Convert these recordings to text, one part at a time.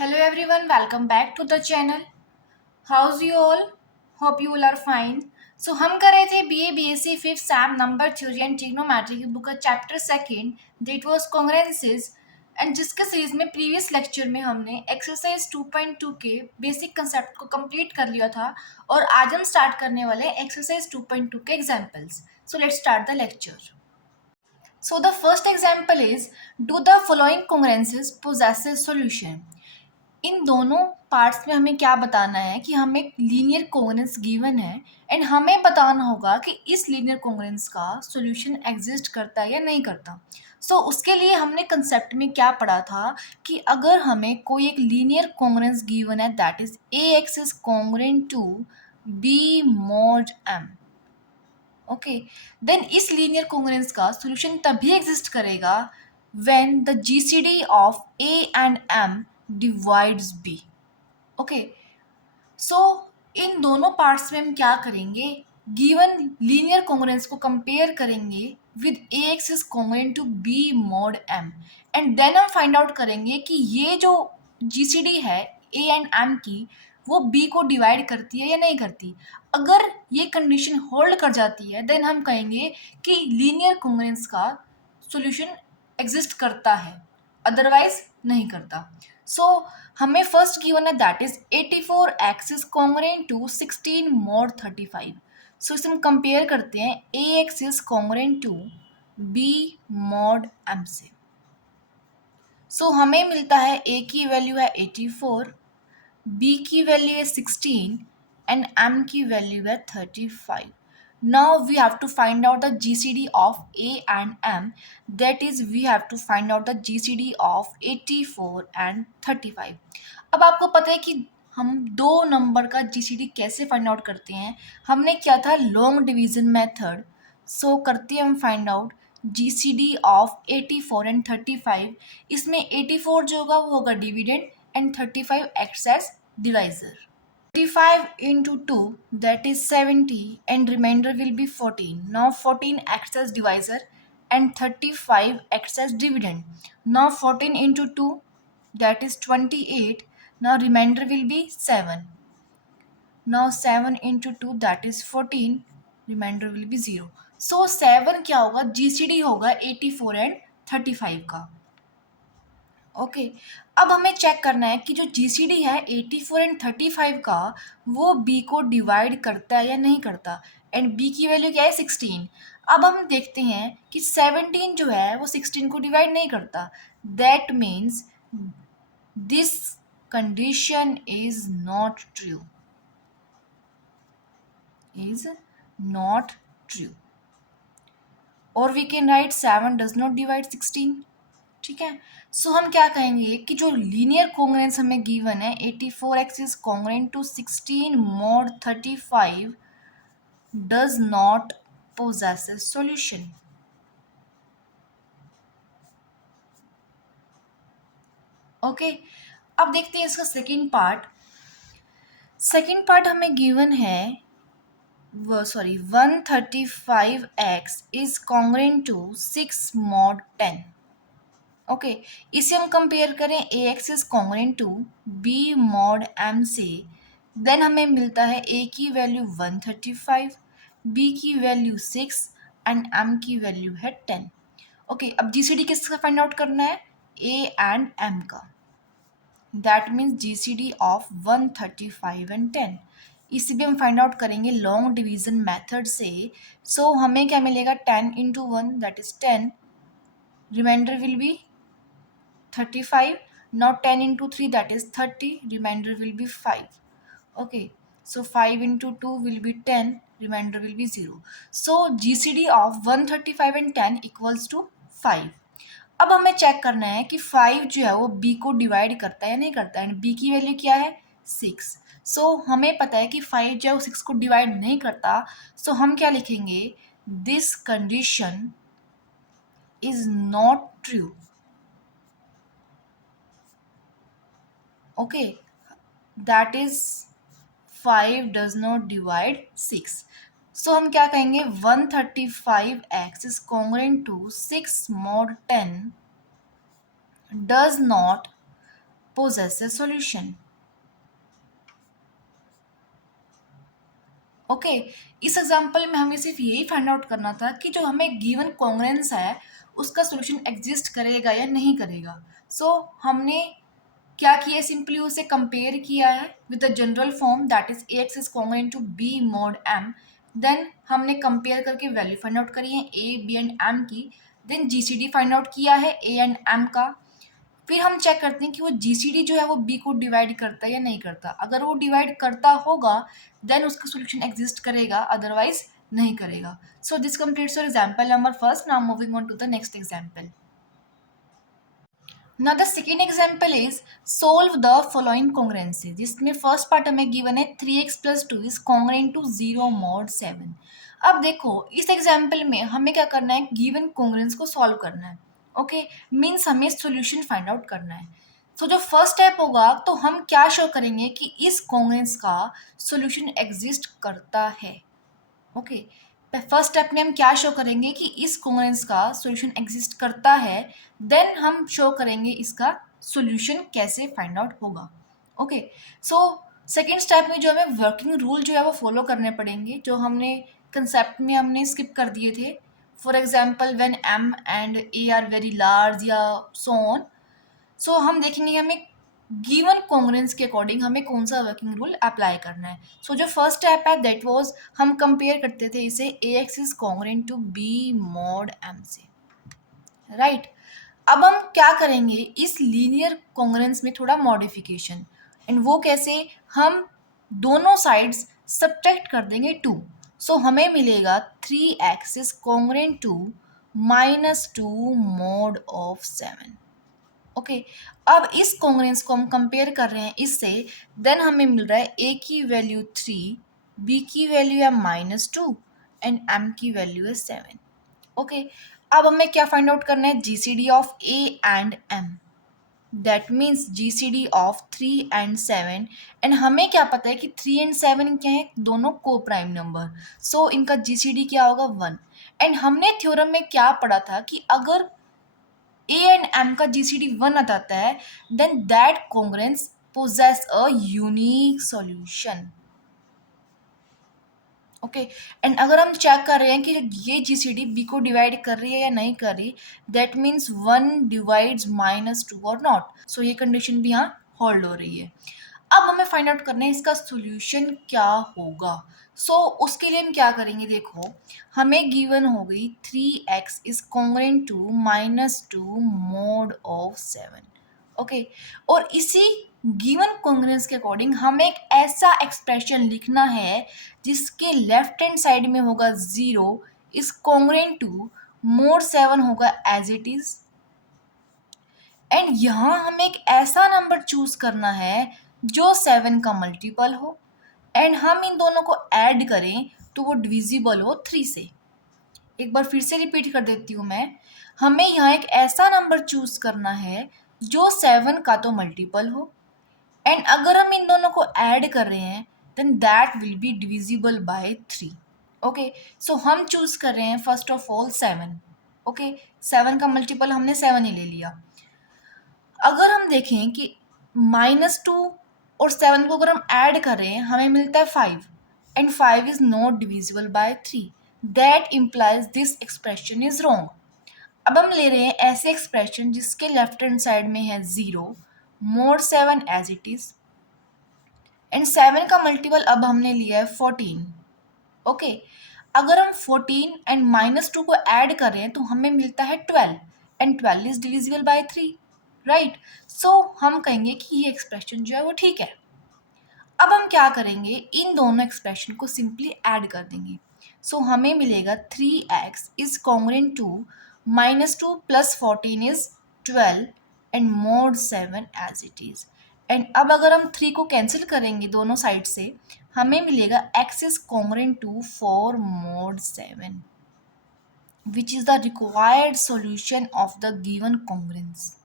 Hello everyone, welcome back to the channel. How's you all? Hope you all are fine. So हम कर रहे थे BA BSc fifth sem number theory and trigonometry की book का chapter second that was congruences and जिसके series में previous lecture में हमने एक्सरसाइज 2.2 के बेसिक कंसेप्ट को कंप्लीट कर लिया था और आज हम स्टार्ट करने वाले हैं एक्सरसाइज 2.2 के examples. So let's start the lecture. So the first example is, do the following congruences possesses solution. इन दोनों पार्ट्स में हमें क्या बताना है कि हमें एक लीनियर कोंग्रेंस गिवन है एंड हमें बताना होगा कि इस लीनियर कोंग्रेंस का सॉल्यूशन एग्जिस्ट करता है या नहीं करता. उसके लिए हमने कंसेप्ट में क्या पढ़ा था कि अगर हमें कोई एक लीनियर कोंग्रेंस गिवन है that is A x is congruent to B mod M. Okay, then इस लीनियर कोंग्रुएंस का सॉल्यूशन तभी एग्जिस्ट करेगा when the GCD of A and M divides B. Okay, so इन दोनों पार्ट्स में हम क्या करेंगे, गिवन लीनियर कोंग्रुएंस को कंपेयर करेंगे with A x is congruent to B mod M and then हम फाइंड आउट करेंगे कि ये जो जीसीडी है ए एंड एम की वो बी को डिवाइड करती है या नहीं करती. अगर ये कंडीशन होल्ड कर जाती है देन हम कहेंगे कि लीनियर कोंग्रुएंस का सॉल्यूशन एग्जिस्ट करता है, अदरवाइज नहीं करता. हमें फर्स्ट गिवन है that is 84x is congruent to 16 mod 35. इसे हम कंपेयर करते हैं ax is congruent to b mod m से. हमें मिलता है a की वैल्यू है 84, b की वैल्यू है 16 एंड m की वैल्यू है 35. Now we have to find out the GCD of A and M. That is, we have to find out the GCD of 84 and 35. अब आपको पता है कि हम दो नंबर का GCD कैसे फाइंड आउट करते हैं. हमने क्या था लॉन्ग डिवीजन मेथड. करते हैं हम find out GCD of 84 and 35. इसमें 84 जो होगा वो होगा dividend and 35 acts as divisor. 35 into 2 that is 70 and remainder will be 14. Now 14 acts as divisor and 35 acts as dividend. Now 14 into 2 that is 28. Now remainder will be 7. Now 7 into 2 that is 14. Remainder will be 0. 7 क्या होगा, GCD होगा 84 and 35 का. Okay, अब हमें check करना है कि जो जीसीडी है 84 एंड 35 का वो बी को डिवाइड करता है या नहीं करता. एंड बी की वैल्यू क्या है 16. अब हम देखते हैं कि 17 जो है वो 16 को डिवाइड नहीं करता. That means this condition is not true, is not true. और we can write 7 does not divide 16. ठीक है, हम क्या कहेंगे कि जो लीनियर कोंग्रुएंस हमें गिवन है 84x is congruent to 16 mod 35 does not possesses solution. Okay, अब देखते हैं इसका सेकंड पार्ट. सेकंड पार्ट हमें गिवन है 135x is congruent to 6 mod 10. Okay, इसे हम कंपेयर करें A x is congruent to B mod M से. देन हमें मिलता है ए की वैल्यू 135, बी की वैल्यू 6 एंड एम की वैल्यू है 10. ओके, अब जीसीडी किसका फाइंड आउट करना है, ए एंड एम का. That means GCD of 135 and 10. इसे भी हम फाइंड आउट करेंगे लॉन्ग डिवीजन मेथड से. हमें क्या मिलेगा 10 into 1 that is 10. Reminder will be 35. Now 10 into 3 that is 30. Remainder will be 5. Okay, 5 into 2 will be 10. Remainder will be 0. GCD of 135 and 10 equals to 5. अब हमें चेक करना है कि 5 जो है वो b को डिवाइड करता है या नहीं करता है. एंड b की वैल्यू क्या है 6. हमें पता है कि 5 जो है वो 6 को डिवाइड नहीं करता. हम क्या लिखेंगे, this condition is not true. Okay, that is 5 does not divide 6. हम क्या कहेंगे 135x is congruent to 6 mod 10 does not possess a solution. Okay इस एग्जांपल में हमें सिर्फ यही फाइंड आउट करना था कि जो हमें गिवन कॉन्ग्रेंस है उसका सॉल्यूशन एग्जिस्ट करेगा या नहीं करेगा. सो हमने क्या किया, सिंपली उसे कंपेयर किया है with the general form that is A x is congruent to B mod m. Then हमने कंपेयर करके वैल्यू फाइंड आउट करी है ए बी एंड एम की. देन जीसीडी फाइंड आउट किया है ए एंड एम का. फिर हम चेक करते हैं कि वो जीसीडी जो है वो बी को डिवाइड करता है या नहीं करता. अगर वो डिवाइड करता होगा देन उसका सॉल्यूशन एग्जिस्ट करेगा, अदरवाइज नहीं करेगा. So this completes your example number first. Now moving on to the next example. Now the second example is solve the following congruencies. जिसमें फर्स्ट पार्ट हमें गिवन है 3x plus 2 is congruent to 0 mod 7. अब देखो इस example में हमें क्या करना है, गिवन कॉन्ग्रेंस को सॉल्व करना है. ओके मीन्स हमें सॉल्यूशन फाइंड आउट करना है. तो जो फर्स्ट स्टेप होगा तो हम क्या शो करेंगे कि इस कॉन्ग्रेंस का सॉल्यूशन एग्जिस्ट करता है. ओके फर्स्ट स्टेप में हम क्या शो करेंगे कि इस कॉन्ग्रेंस का सॉल्यूशन एग्जिस्ट करता है. देन हम शो करेंगे इसका सॉल्यूशन कैसे फाइंड आउट होगा. ओके सो सेकेंड स्टेप में जो हमें वर्किंग रूल जो है वो फॉलो करने पड़ेंगे जो हमने कंसेप्ट में हमने स्किप कर दिए थे. For example when m and a are very large या सो ऑन. सो हम देखेंगे हमें गिवन कॉन्ग्रेंस के अकॉर्डिंग हमें कौन सा वर्किंग रूल अप्लाई करना है. सो जो फर्स्ट स्टेप है दैट वाज हम कंपेयर करते थे इसे A x is congruent to B mod M से. राइट अब हम क्या करेंगे इस लीनियर कॉन्ग्रेंस में थोड़ा मॉडिफिकेशन. एंड वो कैसे, हम दोनों साइड्स सब्ट्रैक्ट कर देंगे 2. सो हमें मिलेगा 3x is congruent to -2 mod of 7. Okay अब इस कॉन्ग्रेंस को हम कंपेयर कर रहे हैं इससे. देन हमें मिल रहा है a की वैल्यू 3, b की वैल्यू है -2 एंड m की वैल्यू है 7. ओके अब हमें क्या फाइंड आउट करना है, GCD of a and m. That means GCD of 3 and 7. And हमें क्या पता है कि 3 एंड 7 क्या है, दोनों को प्राइम नंबर. सो इनका जीसीडी क्या होगा 1. एंड हमने थ्योरम में क्या पढ़ा था कि अगर ए एंड एम का जीसीडी 1 आता है then that congruence possesses a unique solution. Okay and अगर हम चेक कर रहे हैं कि ये जीसीडी बी को डिवाइड कर रही है या नहीं कर रही, दैट मीन्स 1 डिवाइड्स -2 और नॉट. सो ये कंडीशन भी यहाँ होल्ड हो रही है. अब हमें फाइंड आउट करना है इसका सॉल्यूशन क्या होगा. सो उसके लिए हम क्या करेंगे, देखो हमें गिवन हो गई 3x is congruent to -2 mod of 7. Okay और इसी गिवन कॉन्ग्रेंस के अकॉर्डिंग हमें एक ऐसा एक्सप्रेशन लिखना है जिसके लेफ्ट हैंड साइड में होगा 0 इज कॉन्ग्रेंट टू मोड 7 होगा एज इट इज. एंड यहाँ हमें एक ऐसा नंबर चूज करना है जो 7 का मल्टीपल हो एंड हम इन दोनों को ऐड करें तो वो डिविजिबल हो 3 से. एक बार फिर से रिपीट कर देती हूँ मैं, हमें यहाँ एक ऐसा नंबर चूज करना है जो 7 का तो मल्टीपल हो एंड अगर हम इन दोनों को ऐड कर रहे हैं then that will be divisible by 3. Okay so हम चूज कर रहे हैं फर्स्ट ऑफ ऑल 7. ओके 7 का मल्टीपल हमने 7 ही ले लिया. अगर हम देखें कि -2 और 7 को अगर हम ऐड करें हमें मिलता है 5 and 5 is not divisible by 3. That implies this expression is wrong. अब हम ले रहे हैं ऐसे एक्सप्रेशन जिसके लेफ्ट हैंड साइड में है 0 mod 7 as it is and 7 का मल्टीपल अब हमने लिया है 14. ओके अगर हम 14 एंड -2 को ऐड कर रहे हैं तो हमें मिलता है 12 and 12 is divisible by 3. Right so हम कहेंगे कि ये एक्सप्रेशन जो है वो ठीक है. अब हम क्या करेंगे, इन दोनों एक्सप्रेशन को सिंपली ऐड कर देंगे. सो हमें मिलेगा 3x is congruent to -2 + 14 is 12 and mod 7 as it is. And अब अगर हम 3 को कैंसिल करेंगे दोनों साइड से हमें मिलेगा x is congruent to 4 mod 7 which is the required solution of the given congruence.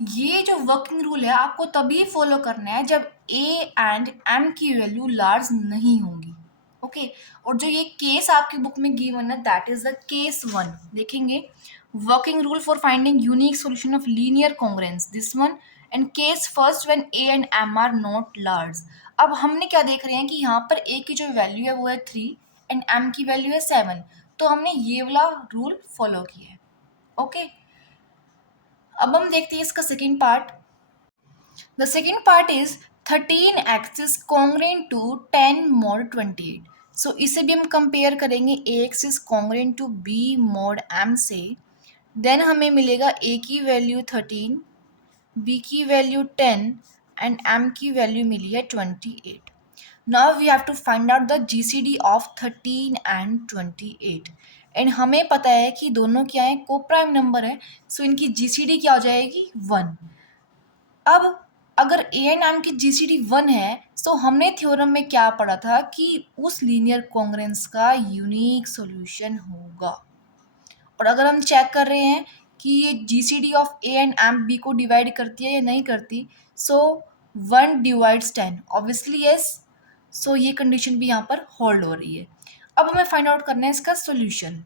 ये जो वर्किंग रूल है आपको तभी फॉलो करना है जब a एंड m की वैल्यू लार्ज नहीं होंगी. ओके और जो ये केस आपकी बुक में गिवन है दैट इज द केस 1. देखेंगे working rule for finding unique solution of linear congruence, this one. And case first when a and m are not large. अब हमने क्या देख रहे हैं कि यहाँ पर ए की जो वैल्यू है वो है 3 एंड एम की वैल्यू है 7, तो हमने ये वाला रूल फॉलो किया है। ओके, अब हम देखते हैं इसका second part. The second part is 13x is congruent to 10 mod 28। सो इसे भी हम कंपेयर करेंगे ax is congruent to b mod m से। देन हमें मिलेगा a की वैल्यू 13, b की वैल्यू 10 एंड m की वैल्यू मिली है 28। Now we have to find out the GCD of 13 and 28 and हमें पता है कि दोनों क्या है, को प्राइम नंबर है, सो इनकी GCD क्या हो जाएगी 1। अब अगर ए एंड एम की GCD 1 है, तो हमने थ्योरम में क्या पढ़ा था कि उस लीनियर कॉन्ग्रुएंस का यूनिक सॉल्यूशन होगा। और अगर हम चेक कर रहे हैं कि ये GCD of A and m b को डिवाइड करती है या नहीं करती, so 1 divides 10, obviously yes. So ये कंडीशन भी यहाँ पर होल्ड हो रही है। अब हमें फाइंड आउट करना है इसका सॉल्यूशन।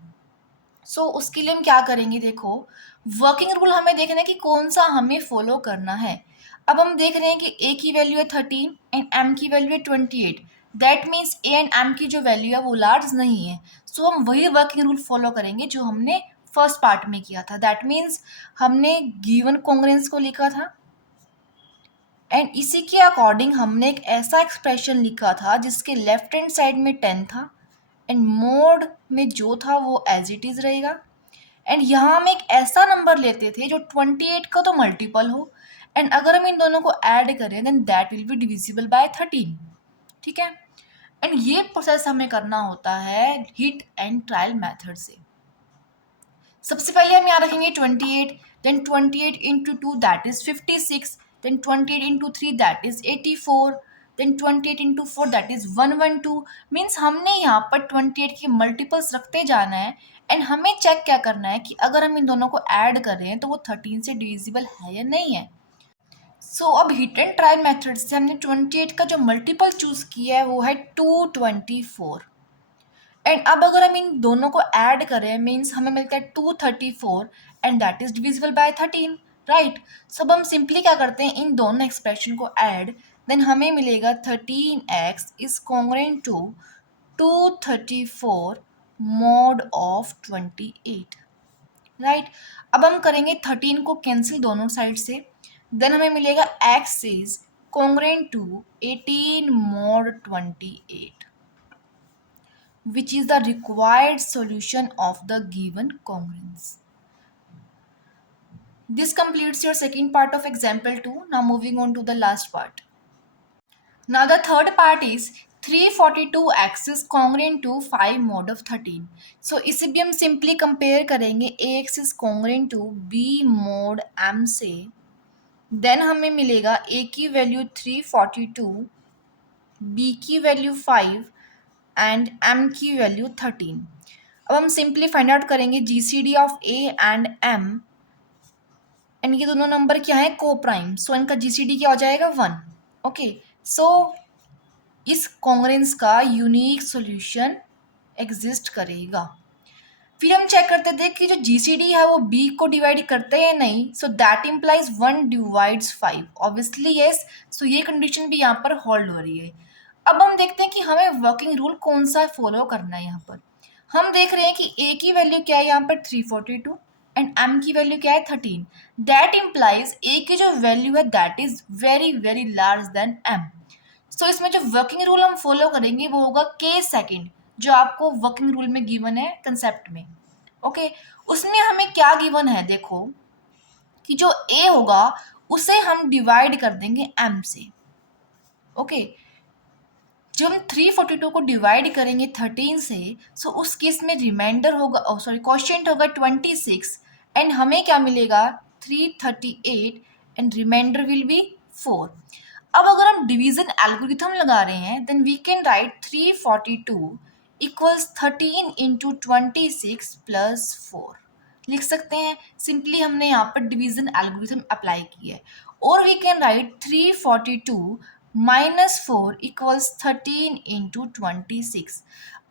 सो उसके लिए हम क्या करेंगे, देखो वर्किंग रूल हमें देखना है कि कौन सा हमें फॉलो करना है। अब हम देख रहे हैं कि ए की वैल्यू है 13 एंड एम की वैल्यू है 28। That means a and M की जो वैल्यू है वो लार्ज नहीं है। सो हम वही वर्किंग रूल फॉलो करेंगे जो हमने फर्स्ट पार्ट में किया था। दैट मीन्स हमने गिवन कॉन्ग्रुएंस को लिखा था एंड इसी के अकॉर्डिंग हमने एक ऐसा एक्सप्रेशन लिखा था जिसके लेफ्ट हैंड साइड में 10 था एंड मोड में जो था वो एज इट इज रहेगा। एंड यहाँ हम एक ऐसा नंबर लेते थे जो 28 का तो मल्टीपल हो, एंड अगर हम इन दोनों को ऐड करें then that will be divisible by 13। ठीक है, एंड ये प्रोसेस हमें करना होता है हिट एंड ट्रायल मेथड से। सबसे पहले हम यहाँ रखेंगे 28, then 28 into 2 that is 56, then 28 into 3 that is 84, then 28 into 4 that is 112। Means हमने यहाँ पर 28 के मल्टीपल्स रखते जाना है एंड हमें चेक क्या करना है कि अगर हम इन दोनों को ऐड कर रहे हैं तो वो 13 से डिविजिबल है या नहीं है। सो अब हिट एंड ट्राई मेथड से हमने 28 का जो मल्टीपल चूज किया है वो है 224 एंड अब अगर हम इन दोनों को ऐड करें मीन्स हमें मिलता है 234 and that is divisible by 13, right. सब हम सिंपली क्या करते हैं, इन दोनों एक्सप्रेशन को ऐड, देन हमें मिलेगा 13x is congruent to 234 mod of 28, right. अब हम करेंगे 13 को कैंसिल दोनों साइड से, देन हमें मिलेगा x is congruent to 18 mod 28 which is the required solution of the given congruence. This completes your second part of example 2. Now moving on to the last part. Now the third part is 342x is congruent to 5 mod of 13. So इसे भी हम simply compare करेंगे ax is congruent to b mod m से, then हमें मिलेगा a की value 342, b की value 5 and m की वैल्यू 13। अब हम सिंपली फाइंड आउट करेंगे GCD of a and m and ये दोनों नंबर क्या है, को प्राइम, सो इनका GCD क्या हो जाएगा 1। ओके, सो इस कॉन्ग्रुएंस का यूनिक सॉल्यूशन एग्जिस्ट करेगा। फिर हम चेक करते थे कि जो GCD है वो b को डिवाइड करते हैं नहीं, so that implies 1 divides 5, obviously yes. So ये कंडीशन भी यहाँ पर होल्ड हो रही है। अब हम देखते हैं कि हमें वर्किंग रूल कौन सा फॉलो करना है। यहाँ पर हम देख रहे हैं कि a की वैल्यू क्या है यहाँ पर 342 एंड m की वैल्यू क्या है 13। दैट इम्प्लाइज a की जो वैल्यू है that is very very large then m। So इसमें जो वर्किंग रूल हम फॉलो करेंगे वो होगा k सेकेंड, जो आपको वर्किंग रूल में गिवन है कंसेप्ट में। ओके, उसमें हमें क्या गिवन है, देखो कि जो a होगा उसे हम डिवाइड कर देंगे m से। ओके, जब हम 342 को डिवाइड करेंगे 13 से, सो उस केस में रिमाइंडर होगा, सॉरी क्वोशिएंट होगा 26 एंड हमें क्या मिलेगा 338 एंड रिमाइंडर विल बी 4। अब अगर हम डिवीजन एल्गोरिथम लगा रहे हैं then we can write 342 equals 13 into 26 plus 4 लिख सकते हैं। सिंपली हमने यहाँ पर डिवीजन एल्गोरिथम अप्लाई किया है। और we can write 342 minus 4 equals 13 into 26।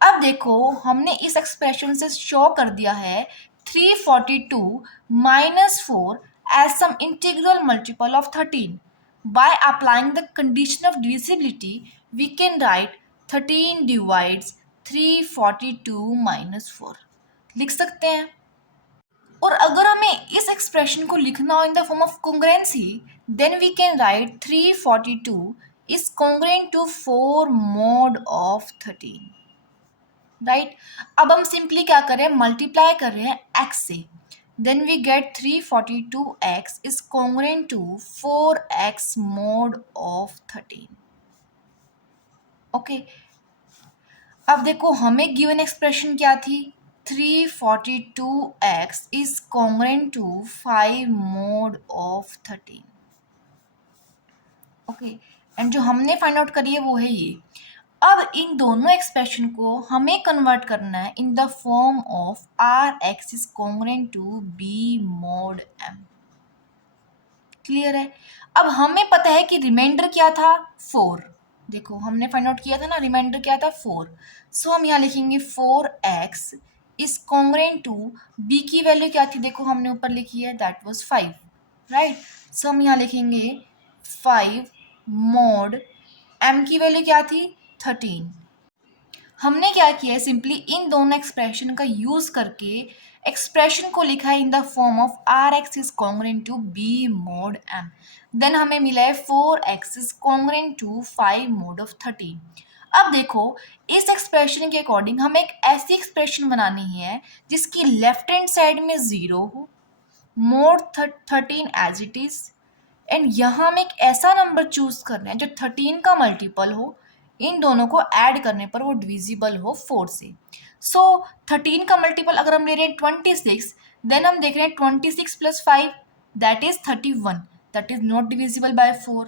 अब देखो हमने इस एक्सप्रेशन से शो कर दिया है 342 minus 4 as some integral multiple of 13. By applying the condition of divisibility, we can write 13 divides 342 minus 4. लिख सकते हैं. और अगर हमें इस एक्सप्रेशन को लिखना हो in the form of congruency, then we can write 342 is congruent to 4 mod of 13. Right. अब हम सिंपली क्या कर रहे हैं, मल्टीप्लाई कर रहे हैं x से. Then we get 342x is congruent to 4x mod of 13. Okay. अब देखो हमें गिवन एक्सप्रेशन क्या थी, 342x is congruent to 5 mod of 13. Okay. And जो हमने फाइंड आउट करी है वो है ये. अब इन दोनों एक्सप्रेशन को हमें कन्वर्ट करना है in the form of are x is congruent to B mod m. Clear है. अब हमें पता है कि रिमाइंडर क्या था, 4. देखो हमने फाइंड आउट किया था ना, रिमाइंडर क्या था, 4. सो हम यहाँ लिखेंगे 4x is congruent to b की वैल्यू क्या थी, देखो हमने ऊपर लिखी है, दैट वाज 5. राइट. सो हम यहाँ लिखेंगे 5 mod m की वैल्यू क्या थी, 13. हमने क्या किया है, सिंपली इन दोनों एक्सप्रेशन का यूज करके एक्सप्रेशन को लिखा है in the form of are x is congruent to B mod m. Then हमें मिला है 4x is congruent to 5 mod of 13. अब देखो इस एक्सप्रेशन के अकॉर्डिंग हमें एक ऐसी एक्सप्रेशन बनानी है जिसकी लेफ्ट हैंड साइड में 0 हो, mod 13 as it is, and यहाँ हम एक ऐसा नंबर चूज कर रहे हैं जो 13 का मल्टीपल हो, इन दोनों को ऐड करने पर वो डिविजिबल हो 4 से. सो 13 का मल्टीपल अगर हम ले रहे हैं 26, देन हम देख रहे हैं 26 plus 5 that is 31, that is not divisible by 4.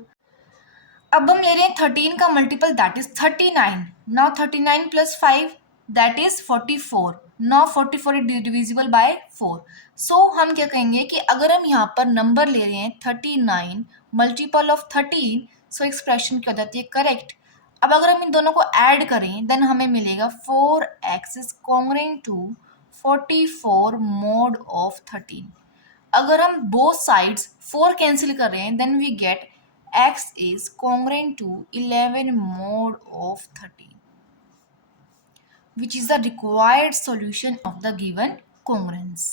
अब हम ले रहे हैं 13 का multiple that is 39. Now 39 plus 5 that is 44. Now 44 is divisible bye 4. सो हम क्या कहेंगे कि अगर हम यहाँ पर नंबर ले रहे हैं 39 मल्टीपल ऑफ 13, सो एक्सप्रेशन क्या हो जाती है, करेक्ट. अब अगर हम इन दोनों को ऐड करें देन हमें मिलेगा 4x is congruent to 44 mod of 13. अगर हम बोथ साइड्स 4 कैंसिल कर रहे हैं then we get x is congruent to 11 mod of 13, which is the required solution of the given congruence.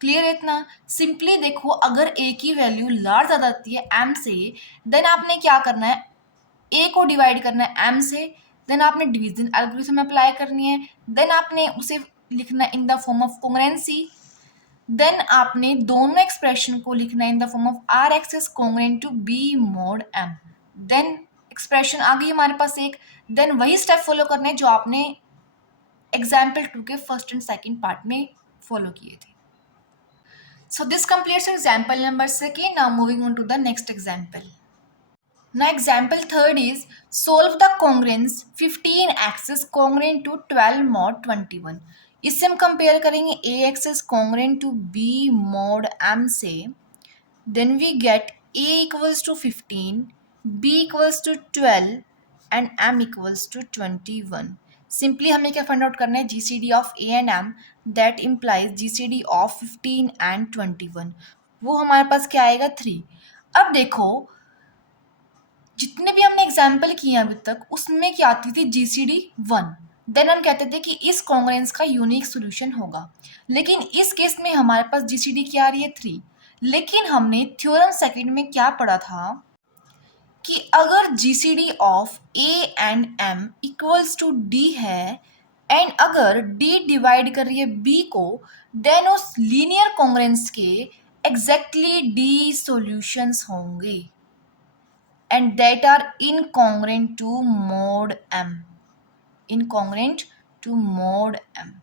Clear है इतना. सिंपली देखो अगर a की वैल्यू लार्ज आ जाती है m से, देन आपने क्या करना है, a को डिवाइड करना है m से, देन आपने डिवीजन एल्गोरिथम अप्लाई करनी है, देन आपने उसे लिखना है in the form of congruency, then आपने दोनों एक्सप्रेशन को लिखना है in the form of are x is congruent to B mod m. Then expression आ गई हमारे पास एक. देन वही स्टेप फॉलो करने जो आपने एग्जाम्पल 2 के फर्स्ट एंड सेकंड पार्ट में फॉलो किए थे. So this completes example number 2. Now moving on to the next example. Now example 3rd is solve the congruence 15x is congruent to 12 mod 21. इससे हम compare करेंगे ax is congruent to b mod m से. Then we get a equals to 15, b equals to 12 and m equals to 21. Simply हमें क्या find out करना है, GCD of a and m that implies GCD of 15 and 21. वो हमारे पास क्या आएगा, 3. अब देखो जितने भी हमने एग्जाम्पल किए अभी तक उसमें क्या आती थी, GCD 1. देन हम कहते थे कि इस कॉन्ग्रुएंस का यूनिक सोल्यूशन होगा. लेकिन इस केस में हमारे पास GCD क्या आ रही है, 3. लेकिन हमने थ्योरम सेकंड में क्या पढ़ा था कि अगर GCD of A and M equals to D है एंड अगर D डिवाइड कर रही है B को, देन उस लीनियर कॉन्ग्रुएंस के एग्जैक्टली D सॉल्यूशंस होंगे and that are incongruent to mod m. Incongruent to mod m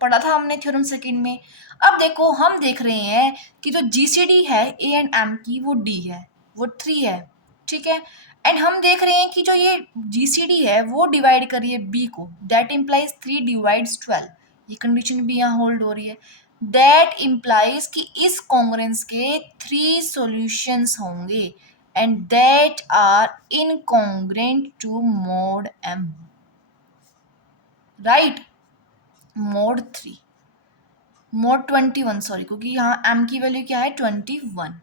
पढ़ा था हमने थ्योरम सेकंड में. अब देखो हम देख रहे हैं कि जो GCD है A एंड M की वो D है, वो 3 है, ठीक है. एंड हम देख रहे हैं कि जो ये GCD है वो डिवाइड कर रही है B को, दैट इम्प्लाइज 3 डिवाइड्स 12. ये कंडीशन भी यहाँ होल्ड हो रही है. दैट इम्प्लाइज कि इस कॉन्ग्रुएंस के 3 सॉल्यूशंस होंगे and that are incongruent to mod m. Right? Mod 3. Mode 21, sorry, क्योंकि यहाँ m की वैल्यू क्या है 21।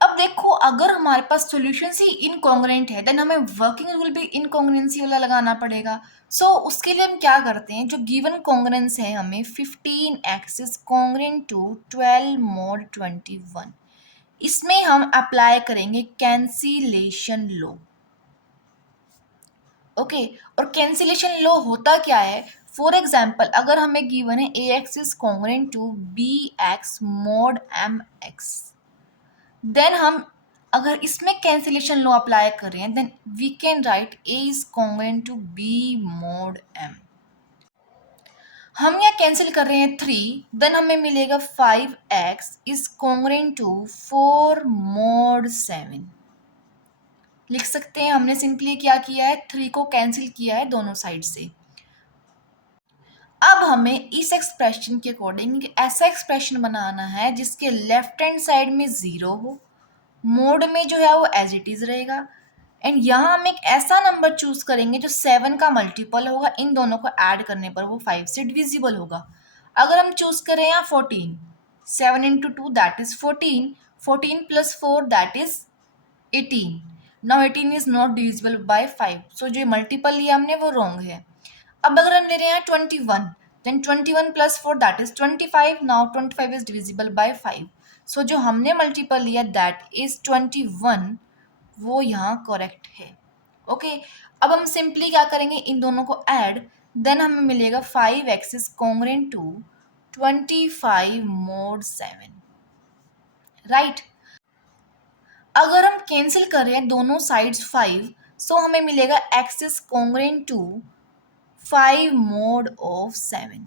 अब देखो अगर हमारे पास सॉल्यूशंस ही इनकॉन्ग्रुएंट है देन हमें वर्किंग रूल भी इनकॉन्ग्रुएंसी वाला लगाना पड़ेगा। सो उसके लिए हम क्या करते हैं, जो गिवन कॉन्ग्रुएंस है हमें 15x is congruent to 12 mod 21, इसमें हम अप्लाई करेंगे कैंसिलेशन लॉ। ओके, और कैंसिलेशन लॉ होता क्या है, फॉर एग्जाम्पल अगर हमें गिवन है ax is congruent to bx mod mx, then हम अगर इसमें कैंसिलेशन लॉ अप्लाई कर रहे हैं then we can write a is congruent to b mod m। हम यहाँ कैंसिल कर रहे हैं 3, देन हमें मिलेगा 5x is congruent to 4 mod 7। लिख सकते हैं हमने सिंपली क्या किया है, 3 को कैंसिल किया है दोनों साइड से। अब हमें इस एक्सप्रेशन के अकॉर्डिंग ऐसा एक्सप्रेशन बनाना है जिसके लेफ्ट हैंड साइड में 0 हो, मोड में जो है वो एज इट इज रहेगा, एंड यहाँ हम एक ऐसा नंबर चूज करेंगे जो 7 का मल्टीपल होगा, इन दोनों को ऐड करने पर वो 5 से डिविजिबल होगा। अगर हम चूज करें यहाँ 14, 7 into 2 that is 14, 14 plus 4 that is 18। Now 18 is not divisible by 5, so जो मल्टीपल लिया हमने वो रॉन्ग है। अब अगर हम ले रहे हैं 21, then 21 plus 4 that is 25, now 25 is divisible by 5, so जो हमने मल्टीपल लिया दैट इज 21, वो यहाँ करेक्ट है। ओके, अब हम सिंपली क्या करेंगे, इन दोनों को ऐड, देन हमें मिलेगा 5x is congruent to 25 mod 7, right. अगर हम कैंसिल करें दोनों साइड्स 5, सो हमें मिलेगा x is congruent to 5 mod of 7।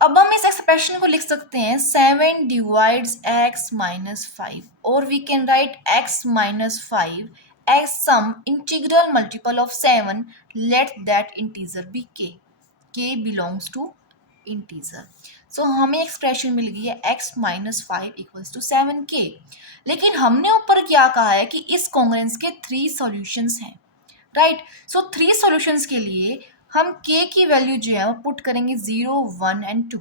अब हम इस एक्सप्रेशन को लिख सकते हैं 7 डिवाइड्स x माइनस 5, और we can write x minus 5 as some integral multiple of 7, let that integer be k belongs to integer. So हमें एक्सप्रेशन मिल गई है x minus 5 equals to 7k। लेकिन हमने ऊपर क्या कहा है कि इस कॉन्ग्रुएंस के 3 सॉल्यूशंस हैं, राइट। सो 3 सॉल्यूशंस के लिए हम k की वैल्यू जो है वो पुट करेंगे 0, 1 एंड 2।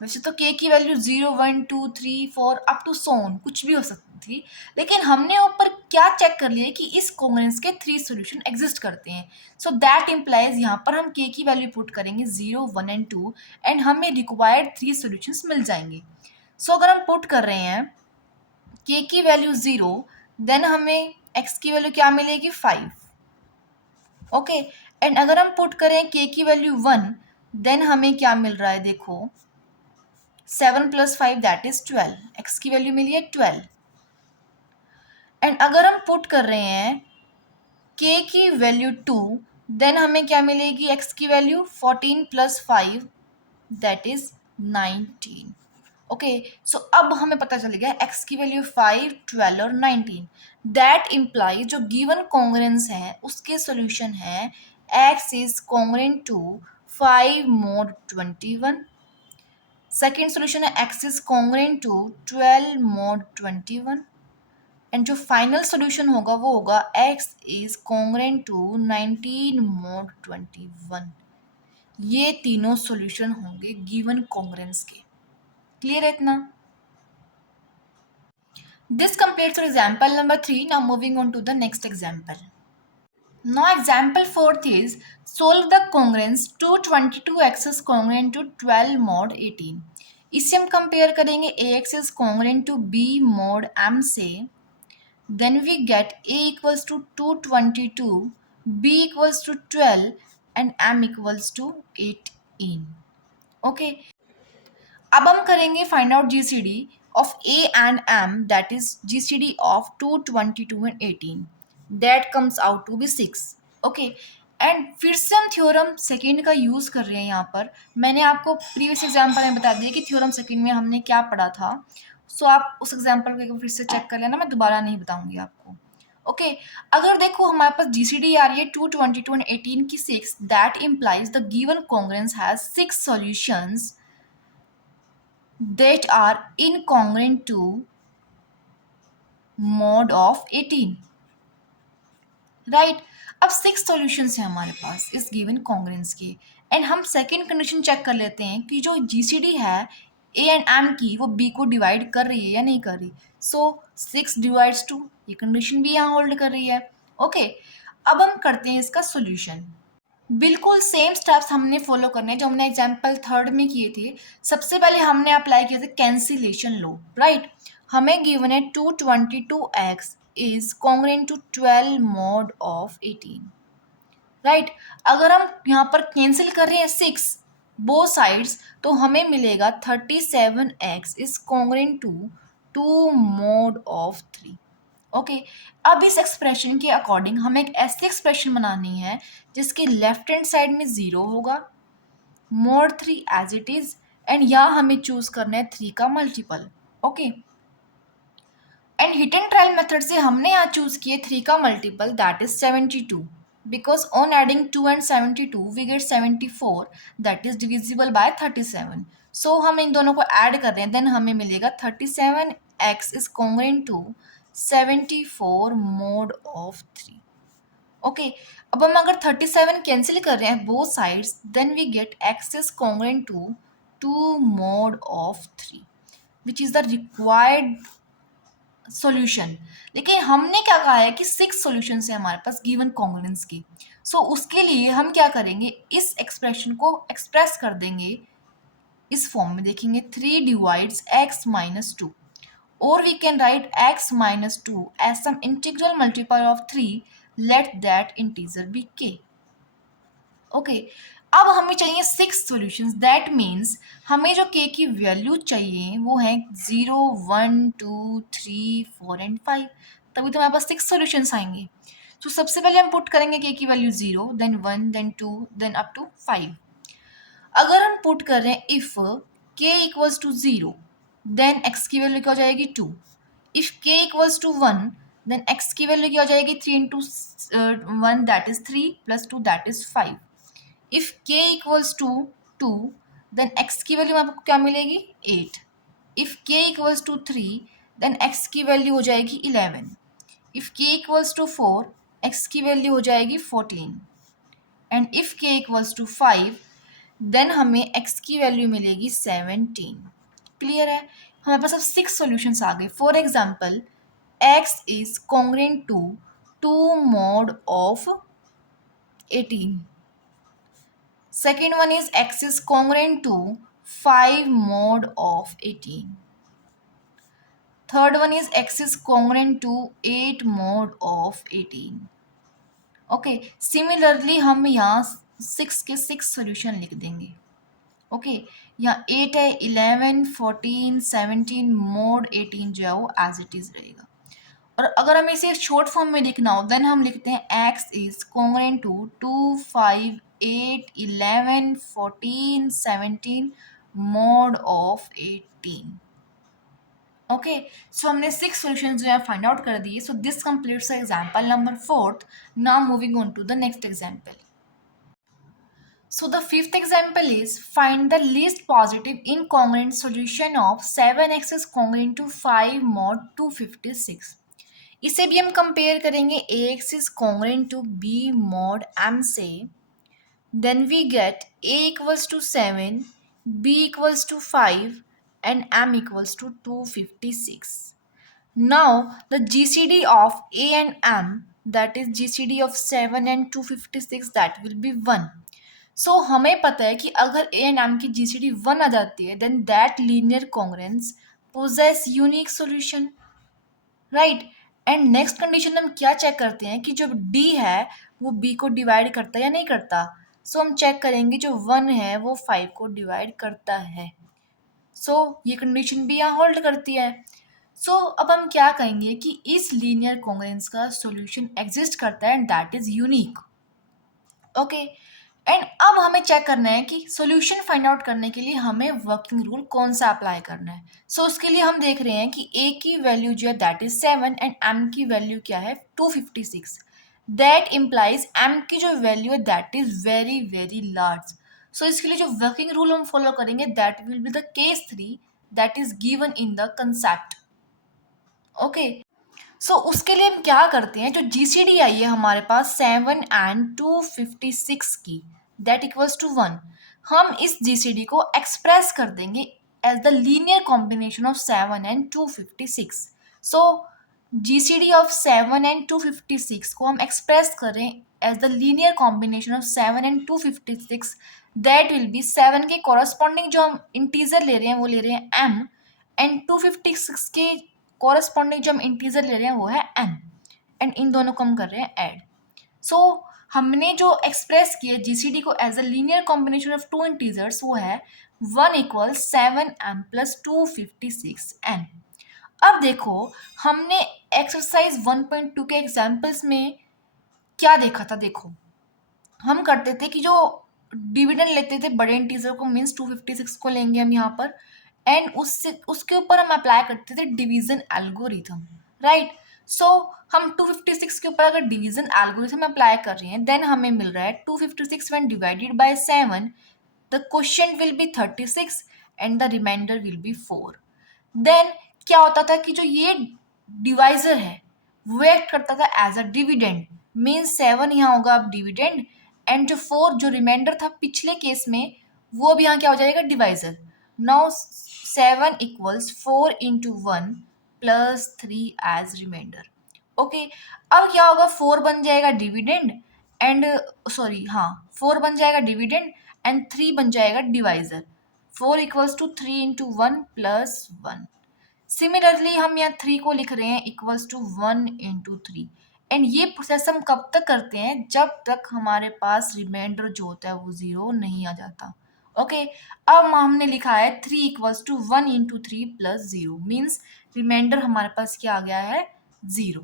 वैसे तो k की वैल्यू 0, 1, 2, 3, 4 अप टू सोन कुछ भी हो सकती थी, लेकिन हमने ऊपर क्या चेक कर लिया कि इस कॉन्ग्रुएंस के 3 सॉल्यूशन एग्जिस्ट करते हैं। सो दैट इम्प्लाइज यहाँ पर हम k की वैल्यू पुट करेंगे 0, 1 एंड 2, एंड हमें रिक्वायर्ड 3 सॉल्यूशंस मिल जाएंगे। सो अगर हम पुट कर रहे हैं k की वैल्यू 0, देन हमें x की वैल्यू क्या मिलेगी 5। ओके, एंड अगर हम पुट करें k की वैल्यू 1, देन हमें क्या मिल रहा है, देखो 7 प्लस 5 दैट इज 12, x की वैल्यू मिली है 12। एंड अगर हम पुट कर रहे हैं k की वैल्यू 2, देन हमें क्या मिलेगी, x की value 14 plus 5 that is 19। Okay, so अब हमें पता चल गया x की वैल्यू 5, 12 और 19। दैट इम्प्लाई जो गिवन कॉन्ग्रुएंस है उसके सॉल्यूशन है x is congruent to 5 mod 21। Second solution है x is congruent to 12 mod 21, and जो फाइनल सॉल्यूशन होगा वो होगा x is congruent to 19 mod 21। ये तीनों सॉल्यूशन होंगे गिवन कॉन्ग्रुएंस के। क्लियर है इतना? This completes your example number 3. Now moving on to the next example. Now example 4th is solve the congruence 222x is congruent to 12 mod 18. इससे हम compare करेंगे ax is congruent to b mod m से, then we get a equals to 222, b equals to 12 and m equals to 18. Okay. अब हम करेंगे find out GCD of A and m, that is GCD of 222 and 18, that comes out to be 6। Okay, and फिर से हम theorem second का use कर रहे हैं। यहाँ पर मैंने आपको प्रीवियस एग्जाम्पल में बता दिया कि थ्योरम सेकेंड में हमने क्या पढ़ा था, सो आप उस एग्जाम्पल को एक बार फिर से चेक कर लेना, मैं दोबारा नहीं बताऊंगी आपको। ओके, अगर देखो हमारे पास जीसीडी आ रही है 222 एंड 18 की 6, that implies the given congruence has 6 solutions that are incongruent to mod of 18, right. अब 6 सॉल्यूशंस हैं हमारे पास इस गिवन कॉन्ग्रेंस के, एंड हम सेकंड कंडीशन चेक कर लेते हैं कि जो जीसीडी है ए एंड एम की वो बी को डिवाइड कर रही है या नहीं कर रही। सो 6 डिवाइड्स 2, ये कंडीशन भी यहाँ होल्ड कर रही है। ओके, अब हम करते हैं इसका सोल्यूशन। बिल्कुल सेम स्टेप्स हमने फॉलो करने हैं जो हमने एग्जाम्पल थर्ड में किए थे। सबसे पहले हमने अप्लाई किया था कैंसिलेशन लो, राइट। हमें गिवन है 222x is congruent to 12 mod of 18, right. अगर हम यहाँ पर कैंसिल कर रहे हैं 6 बोथ साइड्स, तो हमें मिलेगा 37x is congruent to 2 mod of 3। Okay, अब इस एक्सप्रेशन के अकॉर्डिंग हमें एक ऐसी एक्सप्रेशन बनानी है जिसके लेफ्ट हैंड साइड में 0 होगा, mod 3 as it is, and यहाँ हमें चूज करना है 3 का multiple. Okay, and hit and trial method से हमने यहाँ चूज किए 3 का multiple that is 72, because on adding 2 and 72 we get 74 that is divisible by 37। so हम इन दोनों को ऐड कर रहे हैं, देन हमें मिलेगा 37x is congruent to 74 mod of 3। Okay, अब हम अगर 37 कैंसिल कर रहे हैं both sides, then we get x is congruent to 2 mod of 3 which is the required solution. लेकिन हमने क्या कहा है कि 6 सॉल्यूशन है हमारे पास गिवन कॉन्ग्रुएंस की। सो उसके लिए हम क्या करेंगे, इस एक्सप्रेशन को एक्सप्रेस कर देंगे इस फॉर्म में, देखेंगे 3 डिवाइड्स x माइनस 2, और we can write x minus 2 as some integral multiple of 3, let that integer be k। Okay, अब हमें चाहिए 6 सॉल्यूशंस, दैट मीन्स हमें जो k की वैल्यू चाहिए वो है 0 1 2 3 4 एंड 5, तभी तो हमारे पास 6 सॉल्यूशंस आएंगे। तो सबसे पहले हम पुट करेंगे k की value 0, then 1, then 2, then up to 5। अगर हम पुट कर रहे हैं if k equals to 0, then x की वैल्यू क्या हो जाएगी 2। If k equals to 1, then x की वैल्यू क्या हो जाएगी 3 into 1 that is 3 plus 2 that is 5। If k equals to 2, then x की वैल्यू आपको क्या मिलेगी 8। If k equals to 3, then x की वैल्यू हो जाएगी 11। If k equals to 4, x की वैल्यू हो जाएगी 14। And if k equals to 5, then हमें x की वैल्यू मिलेगी 17। क्लियर है, हमारे पास अब 6 सॉल्यूशंस आ गए। For example x is congruent to 2 mod of 18। Second one is x is congruent to 5 mod of 18. Third one is x is congruent to 8 mod of 18. Okay, similarly हम यहाँ 6 के 6 solution लिख देंगे। ओके, यहाँ 8 है, 11 14 17 mod 18 जो है वो एज इट इज रहेगा। और अगर हमें इसे शॉर्ट फॉर्म में लिखना हो, देन हम लिखते हैं x is congruent to 2 5 8 11 14 17 mod of 18। Okay, so हमने 6 सॉल्यूशन जो है फाइंड आउट कर दिए। So this completes example number 4। Now moving on to the next example. So the fifth example is find the least positive incongruent solution of 7x is congruent to 5 mod 256। इसे भी हम compare करेंगे ax is congruent to b mod m से, then we get a equals to 7, b equals to 5 and m equals to 256। Now the GCD of a and m, that is GCD of 7 and 256, that will be 1। सो हमें पता है कि अगर a and M की GCD 1 आ जाती है, then that linear congruence possesses unique solution, right. And next condition हम क्या चेक करते हैं कि जो डी है वो बी को डिवाइड करता है या नहीं करता। सो हम चेक करेंगे जो 1 है वो 5 को डिवाइड करता है। सो ये कंडीशन भी यहाँ होल्ड करती है। सो अब हम क्या कहेंगे कि इस लीनियर कॉन्ग्रुएंस का सॉल्यूशन एग्जिस्ट करता है and that is unique. Okay, and अब हमें चेक करना है कि सॉल्यूशन फाइंड आउट करने के लिए हमें वर्किंग रूल कौन सा अप्लाई करना है। सो उसके लिए हम देख रहे हैं कि ए की वैल्यू जो है दैट इज 7 एंड एम की वैल्यू क्या है 256। दैट इम्प्लाइज एम की जो वैल्यू है that is very very large. So इसके लिए जो वर्किंग रूल हम फॉलो करेंगे that will be the case 3 that is given in the concept. Okay, so उसके लिए हम क्या करते हैं, जो जीसीडी आई है हमारे पास 7 एंड 256 की, दैट इक्वल्स टू 1, हम इस जीसीडी को एक्सप्रेस कर देंगे as the linear combination of 7 and 256. So GCD of 7 and 256 को हम एक्सप्रेस करें as the linear combination of 7 and 256, that will be 7 के कॉरस्पॉन्डिंग जो हम इंटीजर ले रहे हैं वो ले रहे हैं m, एंड 256 के कॉरस्पॉन्डिंग जो हम इंटीजर ले रहे हैं वो है n, एंड इन दोनों को हम कर रहे हैं ऐड. सो हमने जो एक्सप्रेस किया जीसीडी को as a linear combination of two integers वो है 1 इक्वल 7m प्लस 256n. अब देखो हमने एक्सरसाइज 1.2 के एग्जाम्पल्स में क्या देखा था. देखो हम करते थे कि जो डिविडेंड लेते थे बड़े इंटीजर को, मीन्स 256 को लेंगे हम यहाँ पर, एंड उससे उसके ऊपर हम अप्लाई करते थे डिवीजन एल्गोरिथम, राइट. सो हम 256 के ऊपर अगर डिवीजन एल्गोरिथम अप्लाई कर रहे हैं देन हमें मिल रहा है 256 when divided by 7 the quotient will be 36 and the remainder will be 4. देन क्या होता था कि जो ये डिवाइजर है वो एक्ट करता था एज अ डिविडेंड, मीन्स 7 यहाँ होगा अब डिविडेंड, एंड जो 4 जो रिमाइंडर था पिछले केस में वो अब यहाँ क्या हो जाएगा divisor. Now 7 equals 4 into 1 plus 3 as remainder. Okay, अब क्या होगा 4 बन जाएगा डिविडेंड एंड सॉरी हाँ 4 बन जाएगा डिविडेंड एंड 3 बन जाएगा divisor. 4 equals to 3 into 1 plus 1. Similarly हम यहाँ 3 को लिख रहे हैं इक्वल्स टू 1 इंटू 3, एंड ये प्रोसेस हम कब तक करते हैं जब तक हमारे पास रिमाइंडर जो होता है वो 0 नहीं आ जाता. ओके, अब हमने लिखा है 3 equals to 1 into 3 plus 0, means remainder हमारे पास क्या आ गया है 0.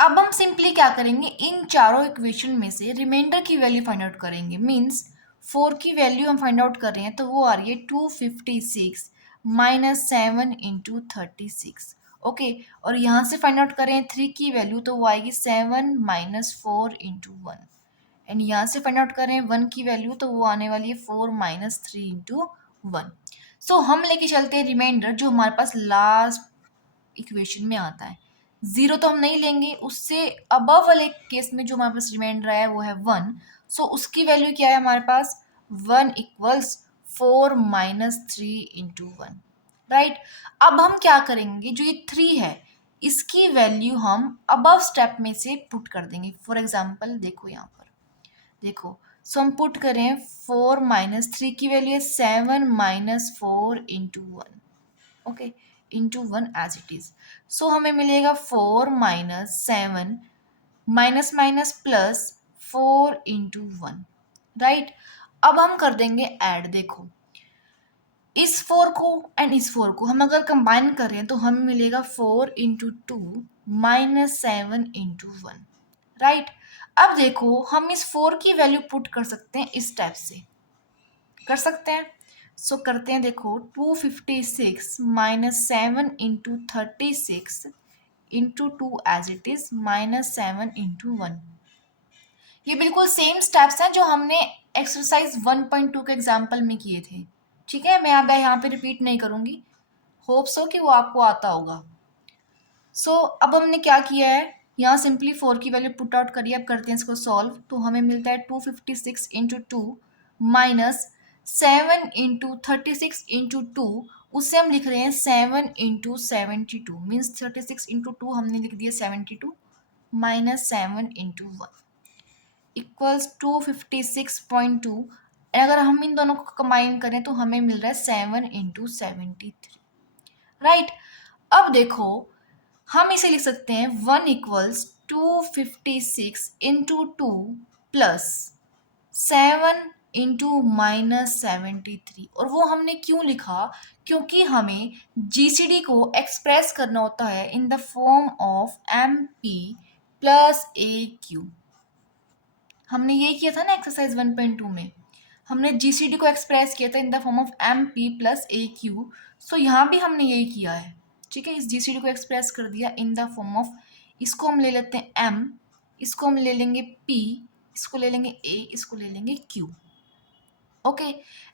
अब हम सिंपली क्या करेंगे, इन चारों इक्वेशन में से रिमाइंडर की वैल्यू फाइंड आउट करेंगे. मीन्स 4 की वैल्यू हम फाइंड आउट कर रहे हैं तो वो आ रही है 256 माइनस 7 इंटू 36. ओके, और यहाँ से फाइंड आउट करें 3 की वैल्यू तो वो आएगी 7 माइनस 4 इंटू 1, एंड यहाँ से फाइंड आउट करें 1 की वैल्यू तो वो आने वाली है 4 माइनस 3 इंटू 1. सो हम लेके चलते हैं रिमाइंडर जो हमारे पास लास्ट इक्वेशन में आता है. 0 तो हम नहीं लेंगे, उससे अबव वाले केस में जो हमारे पास रिमाइंडर है वो है 1. सो उसकी वैल्यू क्या है हमारे पास 1 इक्वल्स 4 माइनस 3 इंटू 1, राइट. अब हम क्या करेंगे, जो ये 3 है इसकी वैल्यू हम अबव स्टेप में से पुट कर देंगे. फॉर एग्जाम्पल देखो यहाँ पर देखो, सो हम पुट करें 4 माइनस 3 की वैल्यू है 7 minus 4 into 1. Okay, into 1 as it is. So हमें मिलेगा 4 minus 7 minus minus plus 4 into 1, right. अब हम कर देंगे ऐड. देखो इस 4 को एंड इस 4 को हम अगर कंबाइन करें तो हमें मिलेगा 4 इंटू 2 माइनस 7 इंटू 1, राइट. अब देखो हम इस 4 की वैल्यू पुट कर सकते हैं इस टाइप से, कर सकते हैं. सो करते हैं, देखो 256 minus 7 into 36 into 2 as it is minus 7 into 1. ये बिल्कुल सेम स्टेप्स हैं जो हमने एक्सरसाइज 1.2 के एग्जाम्पल में किए थे. ठीक है, मैं अब यहाँ पे रिपीट नहीं करूँगी, होप सो कि वो आपको आता होगा. सो अब हमने क्या किया है, यहाँ सिंपली 4 की वैल्यू पुट आउट करिए. अब करते हैं इसको सॉल्व, तो हमें मिलता है 256 इंटू 2 माइनस 7 इंटू 36 इंटू 2, उससे हम लिख रहे हैं 7 इंटू 72, मीन्स 36 इंटू 2 हमने लिख दिया 72 माइनस 7 इंटू 1 इक्वल्स 256.2. अगर हम इन दोनों को कंबाइन करें तो हमें मिल रहा है 7 इंटू 73, राइट. अब देखो हम इसे लिख सकते हैं 1 equals 256 into 2 plus 7 into minus 73. और वो हमने क्यों लिखा, क्योंकि हमें जीसीडी को एक्सप्रेस करना होता है in the form of M P plus A q. हमने ये किया था ना एक्सरसाइज 1.2 में, हमने जीसीडी को एक्सप्रेस किया था in the form of M P plus A Q. So यहाँ भी हमने यही किया है. ठीक है, इस जीसीडी को एक्सप्रेस कर दिया इन द फॉर्म ऑफ, इसको हम ले लेते हैं एम, इसको हम ले लेंगे पी, इसको ले लेंगे ए, इसको ले लेंगे क्यू. ओके,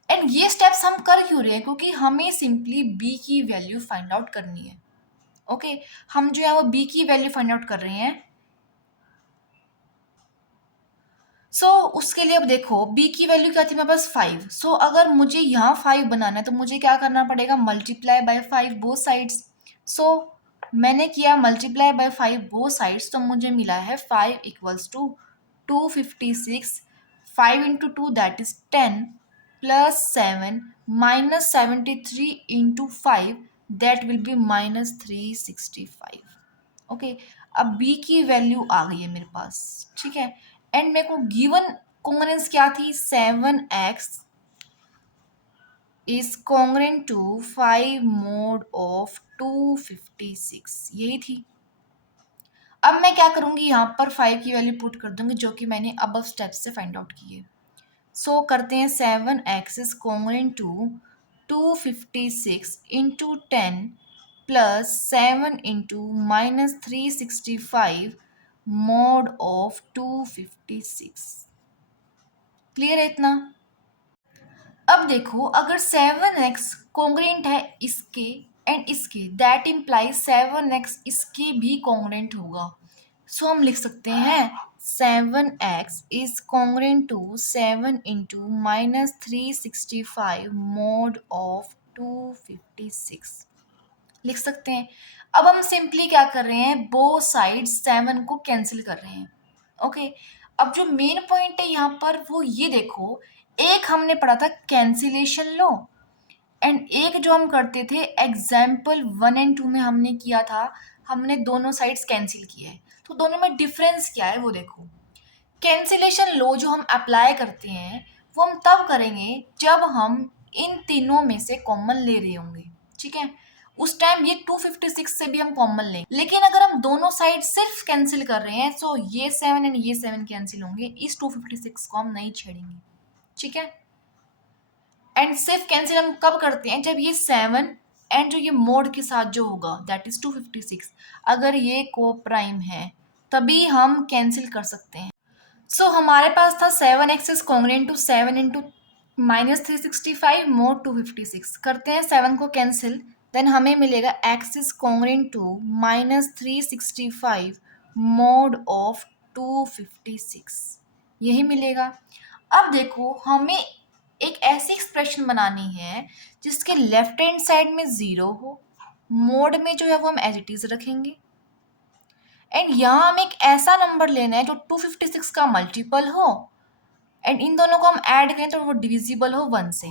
एंड ये स्टेप्स हम कर क्यों रहे हैं, क्योंकि हमें सिंपली बी की वैल्यू फाइंड आउट करनी है. ओके, हम जो है वो बी की वैल्यू फाइंड आउट कर रहे हैं। उसके लिए अब देखो बी की वैल्यू क्या थी मेरे पास 5। अगर मुझे यहाँ 5 बनाना है तो मुझे क्या करना पड़ेगा, मल्टीप्लाई बाय 5 बोथ साइड्स। सो मैंने किया मल्टीप्लाई बाय 5 बोथ साइड्स, तो मुझे मिला है 5 equals to 256। 5 into two that is 10 plus 7 minus 73 into 5 that will be minus 365। Okay, अब b की वैल्यू आ गई है मेरे पास, ठीक है। एंड मेरे को गिवन कॉन्ग्रेंस क्या थी, 7x is congruent to 5 mod of 256, यही थी। अब मैं क्या करूंगी, यहाँ पर 5 की वैल्यू पुट कर दूंगी जो कि मैंने अब स्टेप से फाइंड आउट की है। करते हैं 7x is congruent to 256 into 10 plus 7 into minus 365 mod of 256। Clear है इतना? अब देखो अगर 7x कॉन्ग्रेंट है इसके एंड इसके, दैट इम्प्लाइज 7x इसके भी कॉन्ग्रेंट होगा। हम लिख सकते हैं 7x is congruent to 7 into minus 365 mod of 256, लिख सकते हैं। अब हम सिंपली क्या कर रहे हैं, बोथ साइड 7 को कैंसिल कर रहे हैं। ओके, अब जो मेन पॉइंट है यहाँ पर वो ये देखो, एक हमने पढ़ा था कैंसिलेशन लो एंड एक जो हम करते थे एग्जाम्पल 1 एंड 2 में हमने किया था, हमने दोनों साइड्स कैंसिल किया है। तो दोनों में डिफरेंस क्या है वो देखो। कैंसिलेशन लॉ जो हम अप्लाई करते हैं वो हम तब करेंगे जब हम इन तीनों में से कॉमन ले रहे होंगे, ठीक है। उस टाइम ये 256 से भी हम कॉमन लेंगे, लेकिन अगर हम दोनों साइड सिर्फ कैंसिल कर रहे हैं तो ये 7 एंड ये 7 कैंसिल होंगे, इस 256 को हम नहीं छेड़ेंगे, ठीक है। एंड सिर्फ कैंसिल हम कब करते हैं, जब ये 7 एंड जो ये मोड के साथ जो होगा दैट इज 256, अगर ये को प्राइम है तभी हम कैंसिल कर सकते हैं। हमारे पास था 7x is congruent to 7 into minus 365 mod 256। करते हैं 7 को कैंसिल, देन हमें मिलेगा x is congruent to minus 365 mod of 256, यही मिलेगा। अब देखो हमें एक ऐसी एक्सप्रेशन बनानी है जिसके लेफ्ट हैंड साइड में 0 हो, मोड में जो है वो हम एज इट इज रखेंगे, एंड यहाँ हमें एक ऐसा नंबर लेना है जो 256 का मल्टीपल हो एंड इन दोनों को हम ऐड करें तो वो डिविजिबल हो 1 से।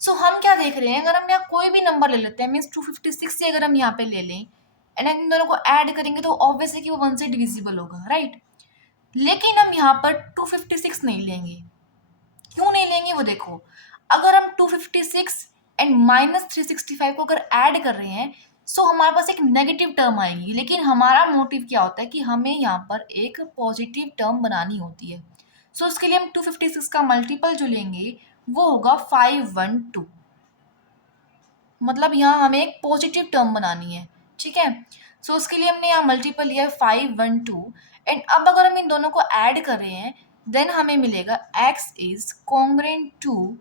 हम क्या देख रहे हैं, अगर हम यहाँ कोई भी नंबर ले लेते हैं मीन्स 256 से अगर हम यहाँ पे ले लें एंड इन दोनों को ऐड करेंगे तो ऑब्वियसली कि वो 1 से डिविजिबल होगा, राइट। लेकिन हम यहाँ पर 256 नहीं लेंगे, क्यों नहीं लेंगे वो देखो। अगर हम 256 एंड माइनस 365 को अगर ऐड कर रहे हैं हमारे पास एक नेगेटिव टर्म आएगी, लेकिन हमारा मोटिव क्या होता है कि हमें यहाँ पर एक पॉजिटिव टर्म बनानी होती है। उसके लिए हम 256 का मल्टीपल जो लेंगे वो होगा 512, मतलब यहाँ हमें एक पॉजिटिव टर्म बनानी है, ठीक है। उसके लिए हमने यहाँ मल्टीपल लिया है 512 एंड अब अगर हम इन दोनों को ऐड कर रहे हैं देन हमें मिलेगा x is congruent to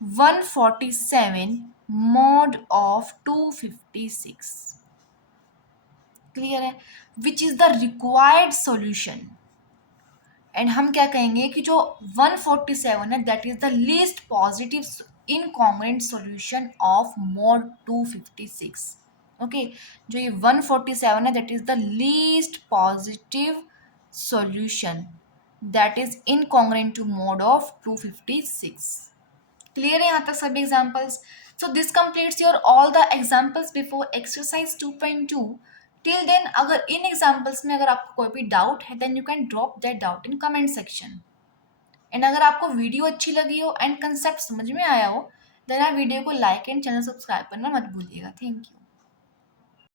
147 mod of 256। Clear है, which is the required solution. And हम क्या कहेंगे कि जो 147 है that is the least positive incongruent solution of mod 256। Okay, जो ये 147 है that is the least positive solution that is incongruent to mod of 256। Clear है यहाँ तक सभी examples? This completes your all the examples before exercise 2.2। Till then अगर इन examples में अगर आपको कोई भी डाउट है then you can drop that doubt in comment section. And अगर आपको वीडियो अच्छी लगी हो एंड कंसेप्ट समझ में आया हो देन आप वीडियो को लाइक एंड चैनल सब्सक्राइब करना मत भूलिएगा। Thank you.